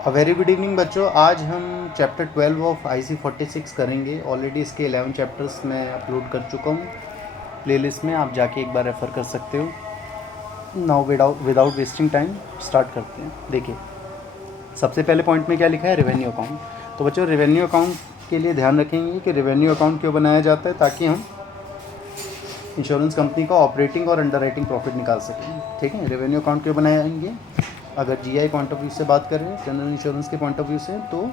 A very good evening बच्चों। आज हम चैप्टर 12 ऑफ IC 46 करेंगे। ऑलरेडी इसके 11 चैप्टर्स मैं अपलोड कर चुका हूँ प्लेलिस्ट में, आप जाके एक बार रेफ़र कर सकते हो। Now without wasting time start करते हैं। देखिए, सबसे पहले पॉइंट में क्या लिखा है, रेवेन्यू अकाउंट। तो बच्चों, रेवेन्यू अकाउंट के लिए ध्यान रखेंगे कि रेवेन्यू अकाउंट क्यों बनाया जाता है, ताकि हम इंश्योरेंस कंपनी का ऑपरेटिंग और अंडर राइटिंग प्रॉफिट निकाल सकें। ठीक है, रेवेन्यू अकाउंट क्यों बनाएंगे? अगर GI पॉइंट ऑफ व्यू से बात करें, जनरल इंश्योरेंस के पॉइंट ऑफ व्यू से, तो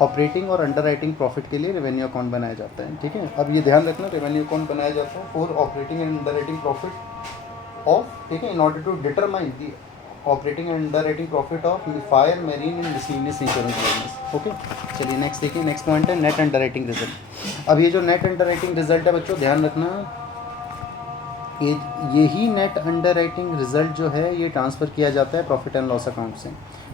ऑपरेटिंग और अंडर राइटिंग प्रॉफिट के लिए रेवेन्यू अकाउंट बनाया जाता है। ठीक है, अब ये ध्यान रखना, रेवेन्यू अकाउंट बनाया जाता है for operating and underwriting profit of, ठीक है, in order to determine the operating and underwriting profit of fire, marine and miscellaneous insurance business. Okay, चलिए नेक्स्ट देखिए। नेक्स्ट पॉइंट है नेट अंडर राइटिंग रिजल्ट। अब ये जो net underwriting result है बच्चों, ध्यान रखना, यही नेट अंडर राइटिंग रिजल्ट जो है ये ट्रांसफ़र किया जाता है प्रॉफिट एंड लॉस अकाउंट से।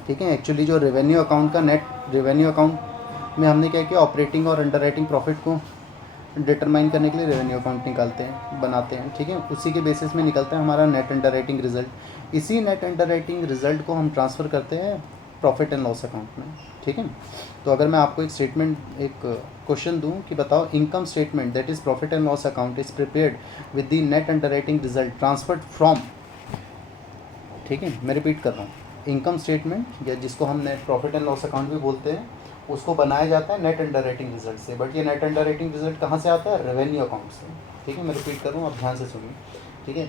ठीक है, एक्चुअली जो रेवेन्यू अकाउंट का नेट रेवेन्यू अकाउंट में हमने क्या किया, ऑपरेटिंग और अंडर राइटिंग प्रॉफिट को डिटरमाइन करने के लिए रेवेन्यू अकाउंट निकालते हैं, बनाते हैं। ठीक है, उसी के बेसिस में निकलता है हमारा नेट अंडर राइटिंग रिजल्ट। इसी नेट अंडर राइटिंग रिजल्ट को हम ट्रांसफ़र करते हैं प्रॉफिट एंड लॉस अकाउंट में। ठीक है, तो अगर मैं आपको एक स्टेटमेंट, एक क्वेश्चन दूं कि बताओ, income statement that is profit and loss account is prepared with the net underwriting result transferred from, ठीक है, मैं रिपीट कर रहा हूँ, इनकम स्टेटमेंट या जिसको हम net profit and loss account भी बोलते हैं, उसको बनाया जाता है नेट अंडर राइटिंग रिजल्ट से। बट ये नेट अंडर राइटिंग रिजल्ट कहाँ से आता है? रेवेन्यू अकाउंट से। ठीक है, मैं रिपीट कर रहा हूँ, आप ध्यान से सुनिए। ठीक है,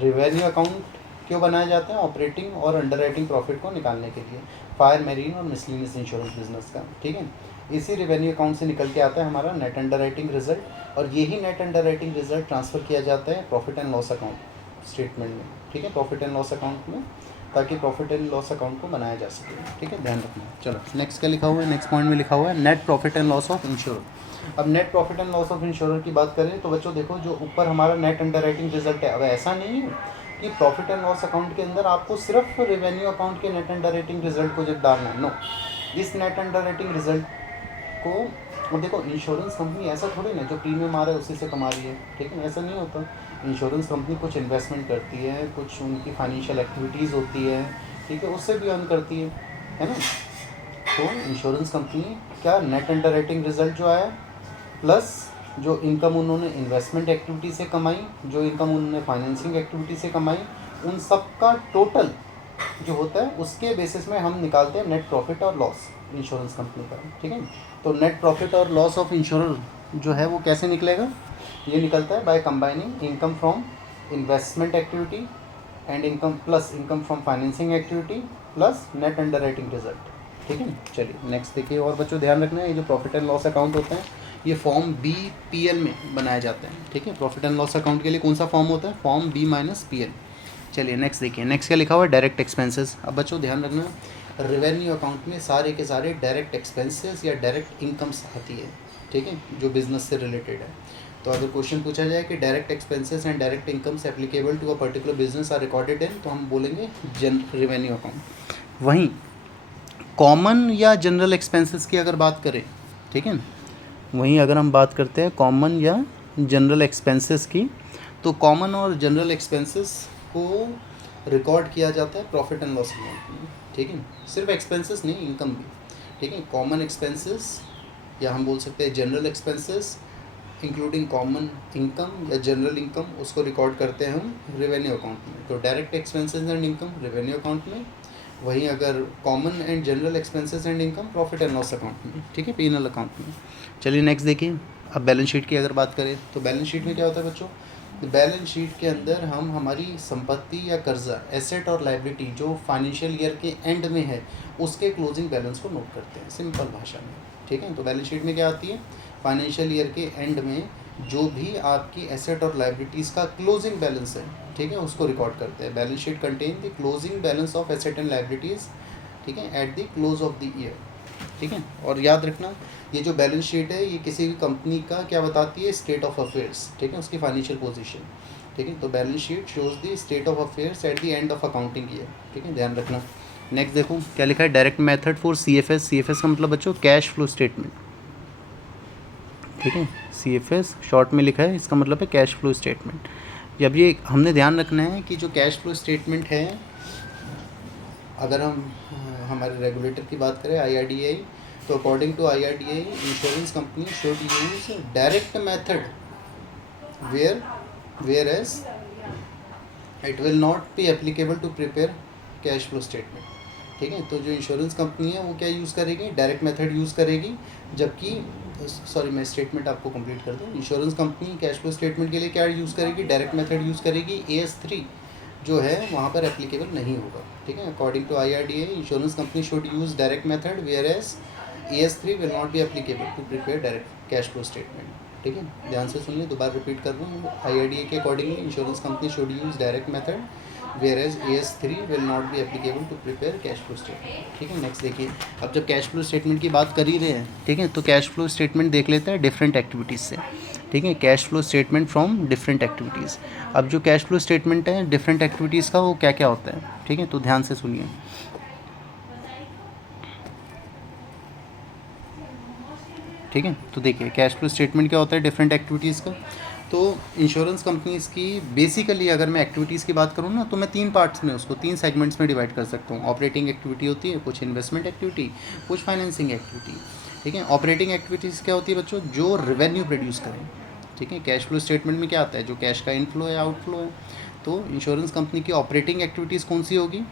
रेवेन्यू अकाउंट क्यों बनाया जाता है? ऑपरेटिंग और अंडर राइटिंग प्रॉफिट को निकालने के लिए, फायर, मेरीन और मिसलेनियस इंश्योरेंस बिजनेस का। ठीक है, इसी रेवेन्यू अकाउंट से निकल के आता है हमारा नेट अंडर राइटिंग रिजल्ट, और यही net underwriting result transfer किया जाता है profit and loss account statement में। ठीक है, प्रॉफिट एंड लॉस अकाउंट में, ताकि प्रॉफिट एंड लॉस अकाउंट को बनाया जा सके। ठीक है, ध्यान रखना। चलो नेक्स्ट क्या लिखा हुआ है, नेक्स्ट पॉइंट में लिखा हुआ है net profit and loss of insurer. अब net profit and loss of insurer की बात करें तो बच्चों देखो, जो ऊपर हमारा नेट अंडर राइटिंग रिजल्ट है, अब ऐसा नहीं है कि प्रॉफिट एंड लॉस अकाउंट के अंदर आपको सिर्फ रेवेन्यू अकाउंट के नेट अंडर राइटिंग रिजल्ट को जब डालना है। नो, इस नेट अंडर राइटिंग रिजल्ट को, और देखो, इंश्योरेंस कंपनी ऐसा थोड़ी ना जो प्रीमियम आ रहा है उसी से कमा रही है। ठीक है, ऐसा नहीं होता। इंश्योरेंस कंपनी कुछ इन्वेस्टमेंट करती है, कुछ उनकी फाइनेंशियल एक्टिविटीज़ होती है, ठीक है, उससे भी अर्न करती है ना। तो इंश्योरेंस कंपनी क्या, नेट अंडर राइटिंग रिजल्ट जो आया प्लस जो इनकम उन्होंने इन्वेस्टमेंट एक्टिविटी से कमाई, जो इनकम उन्होंने फाइनेंसिंग एक्टिविटी से कमाई, उन सब का टोटल जो होता है उसके बेसिस में हम निकालते हैं नेट प्रॉफिट और लॉस इंश्योरेंस कंपनी का। ठीक है, तो नेट प्रॉफिट और लॉस ऑफ इंश्योरर जो है वो कैसे निकलेगा? ये निकलता है by combining income from investment activity and income plus income from financing activity plus net underwriting result. ठीक है, चलिए नेक्स्ट देखिए। और बच्चों ध्यान रखना है, ये जो प्रॉफिट एंड लॉस अकाउंट होता है ये फॉर्म BPL में बनाया जाता है। ठीक है, प्रॉफिट एंड लॉस अकाउंट के लिए कौन सा फॉर्म होता है? Form B-PL। चलिए नेक्स्ट देखिए। नेक्स्ट क्या लिखा हुआ है? Direct expenses. अब बच्चों ध्यान रखना, रेवेन्यू अकाउंट में सारे के सारे डायरेक्ट एक्सपेंसेस या डायरेक्ट इनकम्स आती है। ठीक है, जो बिजनेस से रिलेटेड है। तो अगर क्वेश्चन पूछा जाए कि direct expenses and direct incomes applicable to a particular business are recorded in, तो हम बोलेंगे रेवेन्यू अकाउंट। वहीं कॉमन या जनरल एक्सपेंसेस की अगर बात करें, ठीक है, वहीं अगर हम बात करते हैं कॉमन या जनरल एक्सपेंसेस की, तो कॉमन और जनरल एक्सपेंसेस को रिकॉर्ड किया जाता है प्रॉफिट एंड लॉस अकाउंट में। ठीक है, सिर्फ एक्सपेंसेस नहीं, इनकम भी। ठीक है, कॉमन एक्सपेंसेस या हम बोल सकते हैं general expenses including common income या जनरल इनकम, उसको रिकॉर्ड करते हैं हम रेवेन्यू अकाउंट में। तो direct expenses and income revenue account में, वहीं अगर common and general expenses and income profit and loss account में। ठीक है, P&L अकाउंट में। चलिए नेक्स्ट देखिए। अब बैलेंस शीट की अगर बात करें तो बैलेंस शीट में क्या होता है बच्चों? बैलेंस शीट के अंदर हम हमारी संपत्ति या कर्जा, एसेट और लाइबिलिटी जो फाइनेंशियल ईयर के एंड में है उसके क्लोजिंग बैलेंस को नोट करते हैं सिंपल भाषा में। ठीक है, तो बैलेंस शीट में क्या आती है? फाइनेंशियल ईयर के एंड में जो भी आपकी एसेट और लाइबिलिटीज़ का क्लोजिंग बैलेंस है, ठीक है, उसको रिकॉर्ड करते हैं। Balance sheet contain the closing balance of asset and liabilities, ठीक है, at the close of the year. ठीक है, और याद रखना, ये जो बैलेंस शीट है ये किसी भी कंपनी का क्या बताती है? State of affairs. ठीक है, उसकी फाइनेंशियल पोजीशन। ठीक है, तो balance sheet shows the state of affairs at the end of accounting year. ठीक है, ध्यान रखना। नेक्स्ट देखो क्या लिखा है, direct method for CFS। CFS का मतलब बच्चों कैश फ्लो स्टेटमेंट। ठीक है, CFS शॉर्ट में लिखा है, इसका मतलब है कैश फ्लो स्टेटमेंट। अब ये हमने ध्यान रखना है कि जो कैश फ्लो स्टेटमेंट है अगर हम हमारे रेगुलेटर की बात करें IRDAI, तो according to IRDAI insurance company should use direct method whereas it will not be applicable to prepare cash flow statement. ठीक है, तो जो इंश्योरेंस कंपनी है वो क्या यूज़ करेगी, डायरेक्ट मेथड यूज़ करेगी, जबकि सॉरी मैं स्टेटमेंट आपको कंप्लीट कर दूँ। Insurance company cash flow statement के लिए क्या यूज़ करेगी, डायरेक्ट मेथड यूज़ करेगी। AS3 जो है वहाँ पर एप्लीकेबल नहीं होगा। ठीक है, according to IRDAI insurance company should use direct method whereas AS3 will not be applicable to prepare direct cash flow statement. ठीक है, ध्यान से सुनिए, दोबारा रिपीट कर रहा हूँ। IRDAI के accordingly insurance company should use direct method whereas AS3 will not be applicable to prepare cash flow statement. ठीक है, नेक्स्ट देखिए, अब जब कैश फ्लो स्टेटमेंट की बात कर ही रहे हैं, ठीक है, तो कैश फ्लो स्टेटमेंट देख लेते हैं डिफरेंट एक्टिविटीज़ से। ठीक है, cash flow statement from different activities. अब जो कैश फ्लो स्टेटमेंट है डिफरेंट एक्टिविटीज़ का, वो क्या क्या होता है, ठीक है, तो ध्यान से सुनिए। ठीक है, तो देखिए कैश फ्लो स्टेटमेंट क्या होता है डिफरेंट एक्टिविटीज़ का। तो इंश्योरेंस कंपनीज़ की बेसिकली अगर मैं एक्टिविटीज़ की बात करूँ ना, तो मैं 3 पार्ट्स में उसको 3 सेगमेंट्स में डिवाइड कर सकता हूँ। ऑपरेटिंग एक्टिविटी होती है, कुछ इन्वेस्टमेंट एक्टिविटी, कुछ फाइनेंसिंग एक्टिविटी। ठीक है, ऑपरेटिंग एक्टिविटीज़ क्या होती है बच्चों, जो रेवेन्यू प्रोड्यूस करें। ठीक है, कैश फ्लो स्टेटमेंट में क्या आता है, जो कैश का इनफ्लो है आउटफ्लो है। तो इंश्योरेंस कंपनी की ऑपरेटिंग एक्टिविटीज़ कौन सी होगी,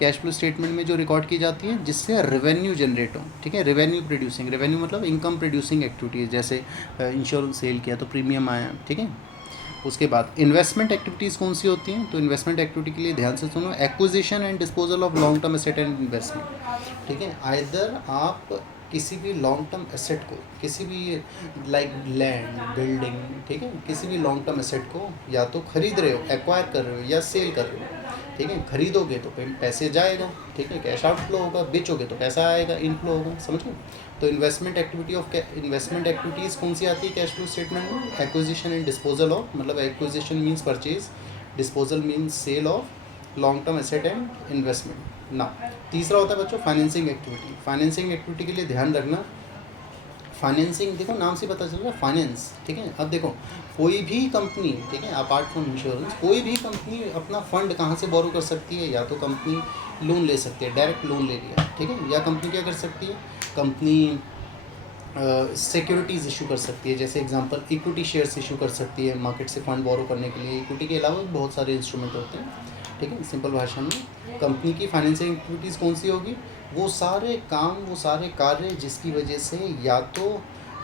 कैश फ्लो स्टेटमेंट में जो रिकॉर्ड की जाती है जिससे रेवेन्यू जनरेट हो। ठीक है, रेवेन्यू प्रोड्यूसिंग, रेवेन्यू मतलब इनकम प्रोड्यूसिंग एक्टिविटीज़, जैसे इंश्योरेंस सेल किया तो प्रीमियम आया। ठीक है, उसके बाद इन्वेस्टमेंट एक्टिविटीज़ कौन सी होती हैं, तो इन्वेस्टमेंट एक्टिविटी के लिए ध्यान से सुनो, acquisition and disposal of long term asset and investment. ठीक है, आइदर आप किसी भी लॉन्ग टर्म एसेट को, किसी भी लाइक लैंड बिल्डिंग, ठीक है, किसी भी लॉन्ग टर्म एसेट को या तो खरीद रहे हो, एक्वायर कर रहे हो, या सेल कर रहे हो। ठीक है, खरीदोगे तो पैसे जाएगा, ठीक है, कैश आउटफ्लो होगा, बेचोगे तो पैसा आएगा, इनफ्लो होगा, समझ गए। तो इन्वेस्टमेंट एक्टिविटीज़ कौन सी आती है कैश फ्लो स्टेटमेंट में, एक्विजिशन एंड डिस्पोजल ऑफ, मतलब acquisition means purchase, disposal means sale of long term asset and investment ना। तीसरा होता है बच्चों फाइनेंसिंग एक्टिविटी। फाइनेंसिंग एक्टिविटी के लिए ध्यान रखना, फाइनेंसिंग देखो नाम से पता चल रहा है फाइनेंस। ठीक है, अब देखो कोई भी कंपनी, ठीक है, अपार्ट फ्रॉम इंश्योरेंस, कोई भी कंपनी अपना फंड कहाँ से बोरो कर सकती है, या तो कंपनी लोन ले सकती है, डायरेक्ट लोन ले लिया, ठीक है, या कंपनी क्या कर सकती है, कंपनी सिक्योरिटीज़ इशू कर सकती है, जैसे एग्जांपल इक्विटी शेयर्स इशू कर सकती है मार्केट से फंड बोरो करने के लिए। इक्विटी के अलावा बहुत सारे इंस्ट्रूमेंट होते हैं। ठीक है, सिंपल भाषा में कंपनी की फाइनेंसिंग एक्टिविटीज़ कौन सी होगी, वो सारे काम, वो सारे कार्य जिसकी वजह से या तो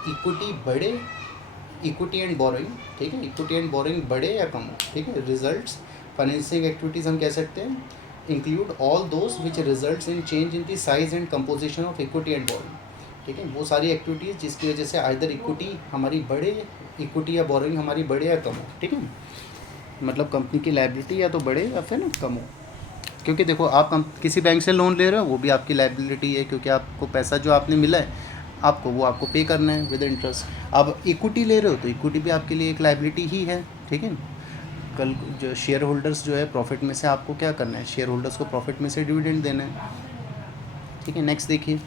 इक्विटी बढ़े, इक्विटी एंड बोरोइंग, ठीक है, इक्विटी एंड बोरोइंग बढ़े या कम हो। ठीक है, रिजल्ट्स फाइनेंसिंग एक्टिविटीज़ हम कह सकते हैं include all those which results in change in the size and composition of equity and borrowing. ठीक है, वो सारी एक्टिविटीज़ जिसकी वजह से आइदर इक्विटी हमारी बढ़े, इक्विटी या बोरोइंग हमारी बढ़े या कम हो। ठीक है, मतलब कंपनी की लायबिलिटी या तो बढ़े या फिर कम हो। क्योंकि देखो आप किसी बैंक से लोन ले रहे हो, वो भी आपकी लायबिलिटी है, क्योंकि आपको पैसा जो आपने मिला है आपको, वो आपको पे करना है विद इंटरेस्ट। अब इक्विटी ले रहे हो तो इक्विटी भी आपके लिए एक लायबिलिटी ही है। ठीक है, कल जो शेयर होल्डर्स जो है प्रॉफिट में से आपको क्या करना है, शेयर होल्डर्स को प्रॉफिट में से डिविडेंड देना है। ठीक है, नेक्स्ट देखिए,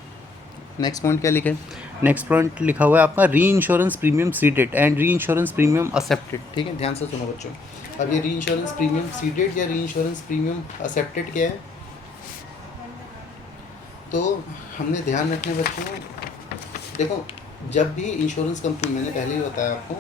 नेक्स्ट पॉइंट क्या लिखा है, नेक्स्ट पॉइंट लिखा हुआ है आपका री insurance premium seeded and re insurance premium accepted. ठीक है, ध्यान से सुनो बच्चों, अब ये री इंश्योरेंस प्रीमियम सीडेड या री इंश्योरेंस प्रीमियम एक्सेप्टेड क्या है, तो हमने ध्यान रखना है बच्चों। देखो जब भी इंश्योरेंस कंपनी, मैंने पहले ही बताया आपको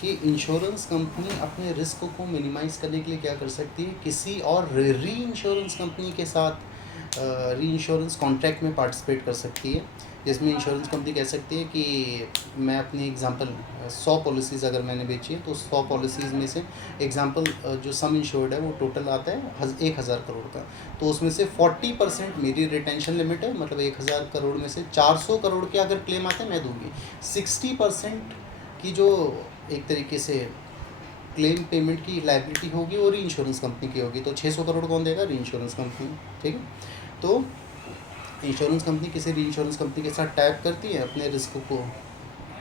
कि इंश्योरेंस कंपनी अपने रिस्क को मिनिमाइज़ करने के लिए क्या कर सकती है, किसी और री इंश्योरेंस कंपनी के साथ री इंश्योरेंस कॉन्ट्रैक्ट में पार्टिसिपेट कर सकती है, जिसमें इंश्योरेंस कंपनी कह सकती है कि मैं अपनी एग्जांपल 100 पॉलिसीज़ अगर मैंने बेची है तो 100 पॉलिसीज़ में से एग्जांपल जो सम इंश्योर्ड है वो टोटल आता है 1000 करोड़ का, तो उसमें से 40% मेरी रिटेंशन लिमिट है, मतलब 1000 करोड़ में से 400 करोड़ के अगर क्लेम आते हैं मैं दूंगी। 60% की जो एक तरीके से क्लेम पेमेंट की लायबिलिटी होगी वो री इंश्योरेंस कंपनी की होगी, तो 600 करोड़ कौन देगा, री इंश्योरेंस कंपनी। ठीक है, तो इंश्योरेंस कंपनी किसी री इंश्योरेंस कंपनी के साथ टाइप करती है अपने रिस्क को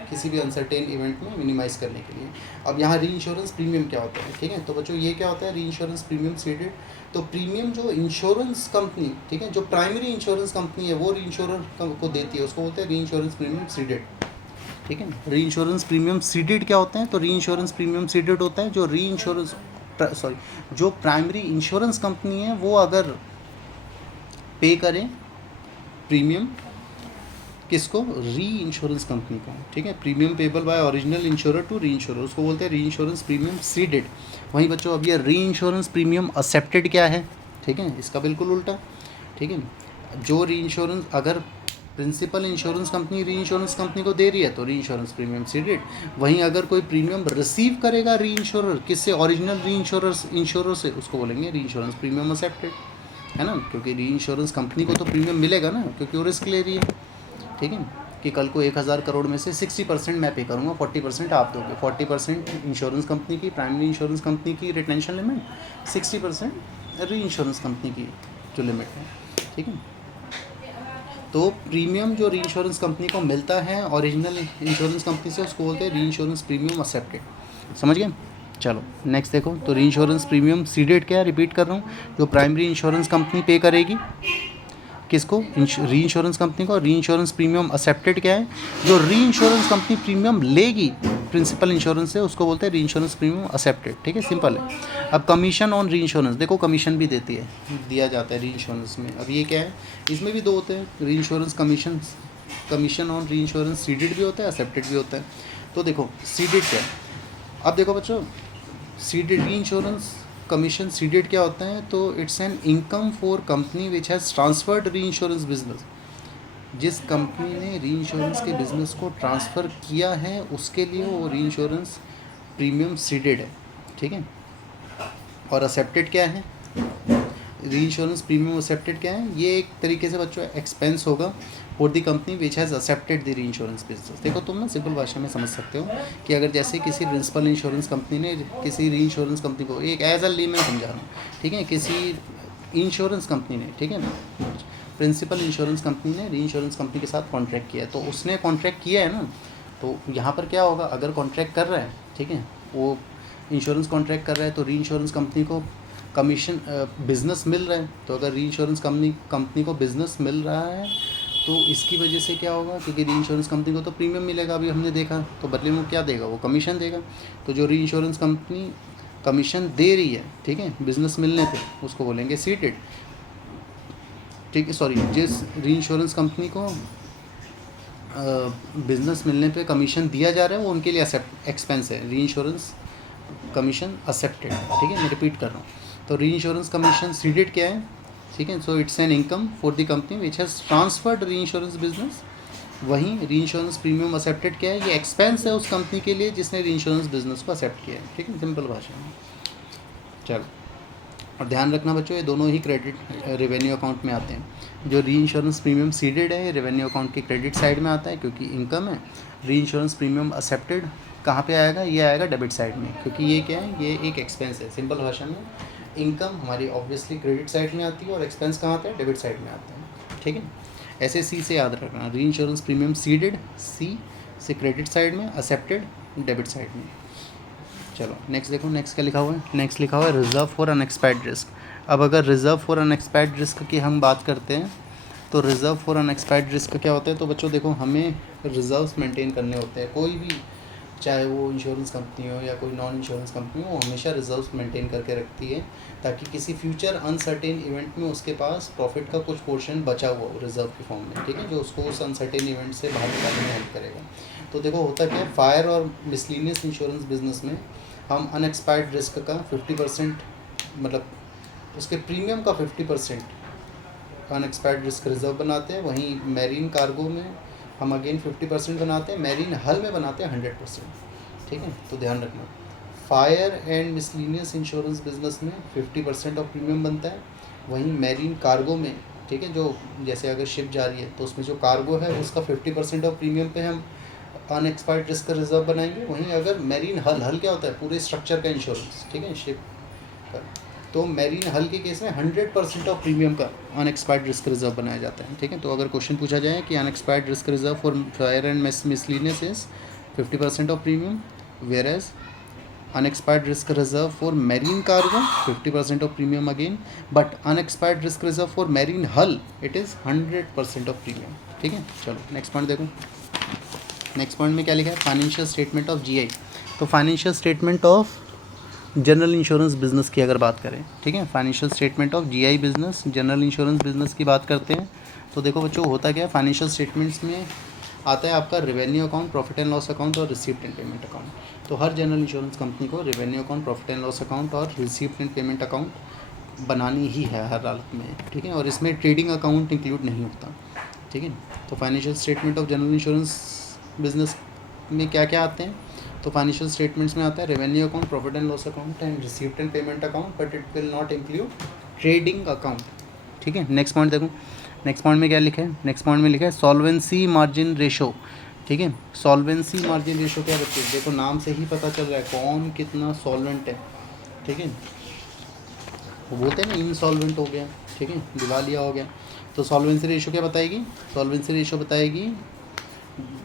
किसी भी अनसर्टेन इवेंट में मिनिमाइज़ करने के लिए। अब यहाँ री इंश्योरेंस प्रीमियम क्या होता है, ठीक है, तो बच्चों ये क्या होता है री इंश्योरेंस प्रीमियम सीडेड, तो प्रीमियम जो इंश्योरेंस कंपनी, ठीक है, जो प्राइमरी इंश्योरेंस कंपनी है वो री इंश्योरेंस को देती है, उसको बोलते हैं री इंश्योरेंस प्रीमियम सीडेड। ठीक है, री इंश्योरेंस प्रीमियम सीडेड क्या होते हैं, तो री इंश्योरेंस प्रीमियम सीडेड होता है जो री इंश्योरेंस जो प्राइमरी इंश्योरेंस कंपनी है वो अगर पे करें प्रीमियम किसको, री इंश्योरेंस कंपनी को, ठीक है। Premium payable by original insurer to reinsurer, उसको बोलते हैं री इंश्योरेंस प्रीमियम सीडेड। वहीं बच्चों अब ये री इंश्योरेंस प्रीमियम एक्सेप्टेड क्या है, ठीक है, इसका बिल्कुल उल्टा, ठीक है। जो री इंश्योरेंस, अगर प्रिंसिपल इंश्योरेंस कंपनी री इंश्योरेंस कंपनी को दे रही है तो री इंश्योरेंस प्रीमियम सीडेड। वहीं अगर कोई प्रीमियम रिसीव करेगा री इंश्योरर किससे, ओरिजिनल री इंश्योरर से, उसको बोलेंगे री इंश्योरेंस प्रीमियम एक्सेप्टेड, है ना, क्योंकि री इंश्योरेंस कंपनी को तो प्रीमियम मिलेगा ना, क्योंकि वो रिस्क ले रही है, ठीक है, कि कल को 1000 करोड़ में से 60% मैं पे करूँगा, 40% आप दोगे। 40% इंश्योरेंस कंपनी की, प्राइमरी इंश्योरेंस कंपनी की रिटेंशन लिमिट, 60% री इंश्योरेंस कंपनी की जो लिमिट है, ठीक है। तो प्रीमियम जो री इंश्योरेंस कंपनी को मिलता है ओरिजिनल इंश्योरेंस कंपनी से, उसको बोलते हैं री इंश्योरेंस प्रीमियम एक्सेप्टेड। समझ गए? चलो नेक्स्ट देखो, तो री इंश्योरेंस प्रीमियम सीडेड क्या है, रिपीट कर रहा हूँ, जो प्राइमरी इंश्योरेंस कंपनी पे करेगी किसको, री इंश्योरेंस कंपनी को। री इंश्योरेंस प्रीमियम एक्सेप्टेड क्या है, जो री इंश्योरेंस कंपनी प्रीमियम लेगी प्रिंसिपल इंश्योरेंस से, उसको बोलते हैं री इंश्योरेंस प्रीमियम एक्सेप्टेड, ठीक है, सिंपल है। अब कमीशन ऑन री इंश्योरेंस, देखो कमीशन भी देती है, दिया जाता है री इंश्योरेंस में। अब ये क्या है, इसमें भी दो होते हैं, री इंश्योरेंस कमीशन ऑन री इंश्योरेंस सीडेड भी होता है, एक्सेप्टेड भी होता है। तो देखो सीडेड क्या है, अब देखो बच्चों, सीडेड री इंश्योरेंस कमीशन सीडेड क्या होता है, तो it's an income for company which has transferred री इंश्योरेंस बिजनेस। जिस कंपनी ने री इंश्योरेंस के बिज़नेस को ट्रांसफ़र किया है उसके लिए वो री इंश्योरेंस प्रीमियम सीडेड है, ठीक है। और एक्सेप्टेड क्या है, री इंश्योरेंस प्रीमियम एक्सेप्टेड क्या है, ये एक तरीके से बच्चों एक्सपेंस होगा for the company which has accepted the री इंश्योरेंस बिजनेस। देखो तुम ना सिंपल भाषा में समझ सकते हो कि अगर जैसे किसी प्रिंसिपल इंश्योरेंस कंपनी ने किसी री इंश्योरेंस कंपनी को, एक एज अ ली मैं समझा रहा हूँ, ठीक है, किसी इंश्योरेंस कंपनी ने, ठीक है ना, प्रिंसिपल इंश्योरेंस कंपनी ने री इंश्योरेंस कंपनी के साथ कॉन्ट्रैक्ट किया है, तो उसने कॉन्ट्रैक्ट किया है ना, तो यहाँ पर क्या होगा, अगर कॉन्ट्रैक्ट कर रहा है, ठीक है, वो इंश्योरेंस कॉन्ट्रैक्ट कर रहा है, तो री इंश्योरेंस कंपनी को कमीशन बिज़नेस मिल रहा है। तो अगर री इंश्योरेंस कंपनी को बिज़नेस मिल रहा है तो इसकी वजह से क्या होगा, क्योंकि री इंश्योरेंस कंपनी को तो प्रीमियम मिलेगा, अभी हमने देखा, तो बदले में क्या देगा, वो कमीशन देगा। तो जो री इंश्योरेंस कंपनी कमीशन दे रही है, ठीक है, बिज़नेस मिलने पे, उसको बोलेंगे सीटेड, ठीक है। सॉरी, जिस री इंश्योरेंस कंपनी को बिज़नेस मिलने पे कमीशन दिया जा रहा है वो उनके लिए एक्सपेंस है, री इंश्योरेंस कमीशन एक्सेप्टेड, ठीक है, मैं रिपीट कर रहा हूँ। तो री इंश्योरेंस कमीशन सीडेड क्या है, ठीक है, so it's an income for the company which has transferred री इंश्योरेंस बिजनेस। वहीं री इंश्योरेंस प्रीमियम एक्सेप्टेड क्या है, ये एक्सपेंस है उस कंपनी के लिए जिसने री इंश्योरेंस बिजनेस को एक्सेप्ट किया है, ठीक है, सिंपल भाषा में। चलो, और ध्यान रखना बच्चों, ये दोनों ही क्रेडिट रेवेन्यू अकाउंट में आते हैं। जो री इंश्योरेंस प्रीमियम सीडेड है, रेवेन्यू अकाउंट के क्रेडिट साइड में आता है क्योंकि इनकम है। री इंश्योरेंस प्रीमियम एक्सेप्टेड कहाँ पे आएगा, ये आएगा डेबिट साइड में, क्योंकि ये क्या है, ये एक एक्सपेंस है। सिंपल भाषा में, इनकम हमारी ऑब्वियसली क्रेडिट साइड में आती है और एक्सपेंस कहाँ आता है, डेबिट साइड में आता है, ठीक है। ऐसे सी से याद रखना, री इंश्योरेंस प्रीमियम सीडेड, सी से क्रेडिट साइड में, एक्सेप्टेड डेबिट साइड में। चलो नेक्स्ट देखो, नेक्स्ट क्या लिखा हुआ है, नेक्स्ट लिखा हुआ है रिजर्व फॉर अनएक्सपेक्टेड रिस्क। अब अगर रिजर्व फॉर अनएक्सपेक्टेड रिस्क की हम बात करते हैं, तो रिजर्व फॉर अनएक्सपेक्टेड रिस्क क्या होता है, तो बच्चों देखो हमें रिजर्व्स मेंटेन करने होते हैं, कोई भी, चाहे वो इंश्योरेंस कंपनी हो या कोई नॉन इंश्योरेंस कंपनी हो, वो हमेशा रिजर्व्स मेंटेन करके रखती है ताकि किसी फ्यूचर अनसर्टेन इवेंट में उसके पास प्रॉफिट का कुछ पोर्शन बचा हुआ हो रिजर्व के फॉर्म में, ठीक है, जो उसको उस अनसर्टेन इवेंट से बाहर निकालने में हेल्प करेगा। तो देखो होता क्या है, फायर और मिसलिनियस इंश्योरेंस बिजनेस में हम अनएक्सपायर्ड रिस्क का 50%, मतलब उसके प्रीमियम का 50% अनएक्सपायर्ड रिस्क रिजर्व बनाते हैं। वहीं मैरीन कार्गो में हम अगेन 50% बनाते हैं, मैरीन हल में बनाते हैं 100%, ठीक है। तो ध्यान रखना, fire and miscellaneous insurance business में 50% ऑफ प्रीमियम बनता है। वहीं मैरीन कार्गो में, ठीक है, जो जैसे अगर शिप जा रही है तो उसमें जो कार्गो है उसका 50% ऑफ प्रीमियम पे हम अनएक्सपायर्ड रिस्क का रिजर्व बनाएंगे। वहीं अगर मैरीन हल क्या होता है, पूरे स्ट्रक्चर का इंश्योरेंस, ठीक है, शिप का, तो मैरीन हल के केस में 100% ऑफ प्रीमियम का अनएक्सपायर्ड रिस्क रिजर्व बनाया जाता है, ठीक है। तो अगर क्वेश्चन पूछा जाए कि unexpired risk reserve for fire and miscellaneous is 50% of premium, whereas unexpired risk reserve for marine cargo 50% of premium again, but unexpired risk reserve for marine hull it is 100% of premium, ठीक है। चलो next point देखो, next point में क्या लिखा है, financial statement of GI. तो financial statement of general insurance business की अगर बात करें, ठीक है, financial statement of GI business, general insurance business की बात करते हैं तो देखो बच्चों होता क्या है, फाइनेंशियल स्टेटमेंट्स में आता है आपका revenue account, profit and loss account और रिसीप्ट एंड पेमेंट अकाउंट। तो हर जनरल इंश्योरेंस कंपनी को revenue account, profit and loss account और रिसीप्ट एंड पेमेंट अकाउंट बनानी ही है हर हालत में, ठीक है, और इसमें ट्रेडिंग अकाउंट इंक्लूड नहीं होता, ठीक है। तो financial statement of general insurance business में क्या क्या आते हैं, तो फाइनेंशियल स्टेटमेंट्स में आता है revenue account, profit and loss account and receipt and payment account, but it will not include trading account, ठीक है। नेक्स्ट पॉइंट देखो, नेक्स्ट पॉइंट में क्या लिखा है, नेक्स्ट पॉइंट में लिखा है सॉल्वेंसी मार्जिन रेशो, ठीक है। सॉल्वेंसी मार्जिन रेशो क्या बच्चे, देखो नाम से ही पता चल रहा है कौन कितना सॉल्वेंट है, ठीक है। वो बोलते हैं ना इनसॉल्वेंट हो गया, ठीक है, दिवालिया हो गया। तो सॉल्वेंसी रेशो क्या बताएगी, सॉल्वेंसी रेशो बताएगी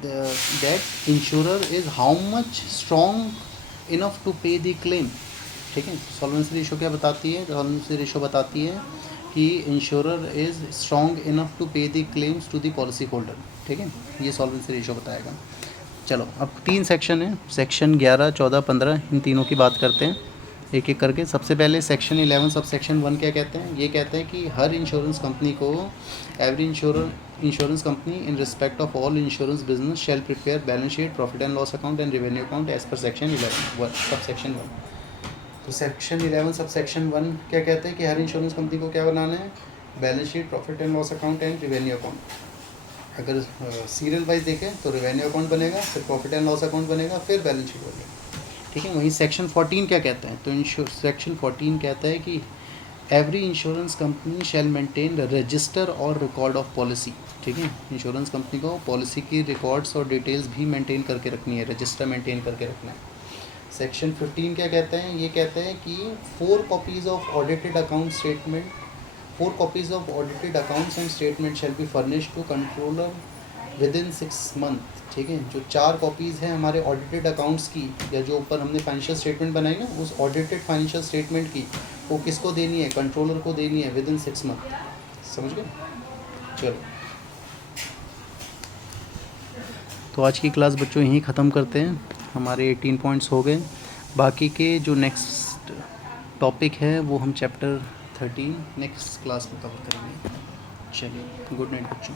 that insurer is how much strong enough to pay the claim, ठीक है। सॉल्वेंसी रेशो क्या बताती है, सॉल्वेंसी रेशो बताती है कि insurer is strong enough to pay the claims to the policy holder, ठीक है, ये सॉल्वेंसी रेशो बताएगा। चलो अब 3 सेक्शन है, सेक्शन 11, 14, 15, इन तीनों की बात करते हैं एक एक करके। सबसे पहले सेक्शन 11 सब सेक्शन 1 क्या कहते हैं, ये कहते हैं कि हर इंश्योरेंस कंपनी को every insurance company in respect of all insurance business shall prepare balance sheet, profit and loss account and revenue account as per section 11 sub section 1। तो सेक्शन 11 सब सेक्शन 1 क्या कहते हैं कि हर इंश्योरेंस कंपनी को क्या बनाना है, balance sheet, profit and loss account and revenue account. अगर सीरियल वाइज देखें तो रेवेन्यू अकाउंट बनेगा, फिर प्रॉफिट एंड लॉस अकाउंट बनेगा, फिर बैलेंस शीट बनेगा, ठीक है। वहीं सेक्शन 14 क्या कहता है, तो सेक्शन 14 कहता है कि every insurance company shall maintain register और रिकॉर्ड ऑफ पॉलिसी, ठीक है। इंश्योरेंस कंपनी को पॉलिसी की रिकॉर्ड्स और डिटेल्स भी मेंटेन करके रखनी है, रजिस्टर मेंटेन करके रखना है। सेक्शन 15 क्या कहते हैं, ये कहते हैं कि 4 copies of audited account statement, 4 copies of audited accounts and statement shall be furnish to controller within 6 month, ठीक है। जो 4 कॉपीज़ हैं हमारे ऑडिटेड अकाउंट्स की, या जो ऊपर हमने फाइनेंशियल स्टेटमेंट बनाई ना, उस ऑडिटेड फाइनेंशियल स्टेटमेंट की वो किसको देनी है, कंट्रोलर को देनी है विद इन 6 मंथ, समझ गए। चलो तो आज की क्लास बच्चों यहीं ख़त्म करते हैं, हमारे 18 पॉइंट्स हो गए। बाकी के जो नेक्स्ट टॉपिक है वो हम चैप्टर 13 नेक्स्ट क्लास में कवर करेंगे। चलिए गुड नाइट बच्चों।